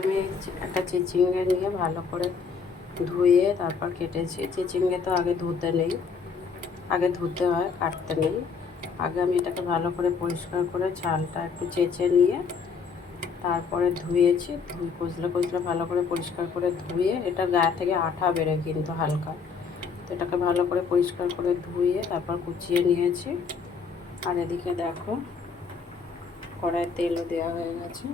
আমি একটা চিচিঙ্গে নিয়ে ভালো করে ধুয়ে তারপর কেটেছি। চিচিঙ্গে তো আগে ধুতে নেই, আগে ধুতে হয়, কাটতে নেই। আগে আমি এটাকে ভালো করে পরিষ্কার করে ছালটা একটু চেঁচে নিয়ে তারপরে ধুয়েছি। কচলে কচলে ভালো করে পরিষ্কার করে ধুয়ে, এটা গায়ে থেকে আঠা বেরোয় কিন্তু হালকা, তো এটাকে ভালো করে পরিষ্কার করে ধুয়ে তারপর কুচিয়ে নিয়েছি। আর এদিকে দেখো কড়াইয়ে তেলও দেওয়া হয়ে গেছে।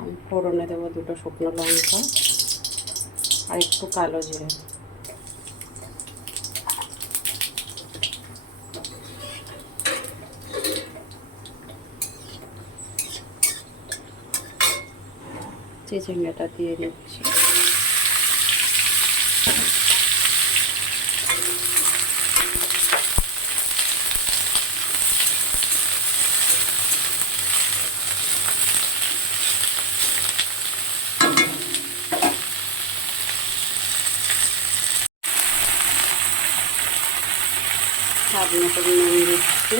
আমি ফোড়নে দেবো 2টো শুকনো লঙ্কা আর একটু কালো জিরে। চিচিঙ্গাটা দিয়ে দিচ্ছি। স্বাদ মতো নুন দিচ্ছি।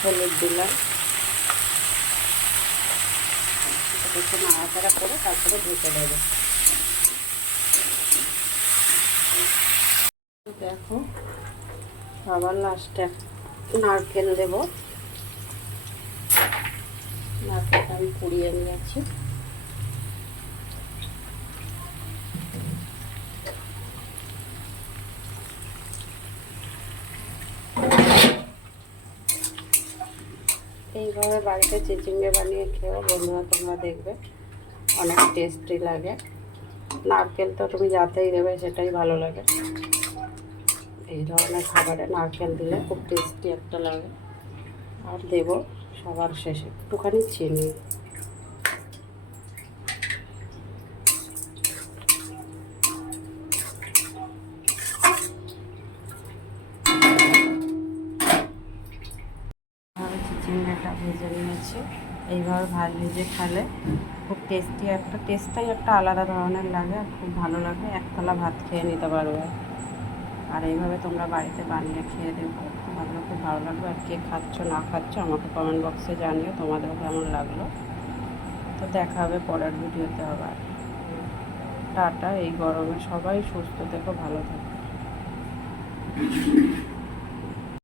হলুদ দিলাম। একটু নাড়াচাড়া করে তারপরে ঢেকে দেবো। দেখো আবার লাস্টে নারকেল দেবো। নারকেলটা আমি পুড়িয়ে নিয়েছি। এইভাবে বাড়িতে চিচিঙ্গে বানিয়ে খেয়েও বন্ধুরা, তোমরা দেখবে অনেক টেস্টি লাগে। নারকেল তো তুমি যাতেই দেবে সেটাই ভালো লাগে। এই ধরনের খাবারে নারকেল দিলে খুব টেস্টি একটা লাগে। আর দেবো সবার শেষে একটুখানি চিনি। এইভাবে চিচিঙ্গাটা ভেজে নিয়েছি। এইভাবে ভেজে খেলে খুব টেস্টি, টেস্টটাই একটা আলাদা ধরনের লাগে আর খুব ভালো লাগে। এক থালা ভাত খেয়ে নিতে পারবে। আর এইভাবে তোমরা বাড়িতে বানিয়ে খেয়ে দেখো, আমার খুব ভালো লাগবে। আর কে খাচ্ছ না খাচ্ছ আমাকে কমেন্ট বক্সে জানিও তোমাদের কেমন লাগলো। তো দেখা হবে পরের ভিডিওতে আবার। টাটা। এই গরমে সবাই সুস্থ থেকো, ভালো থেকো।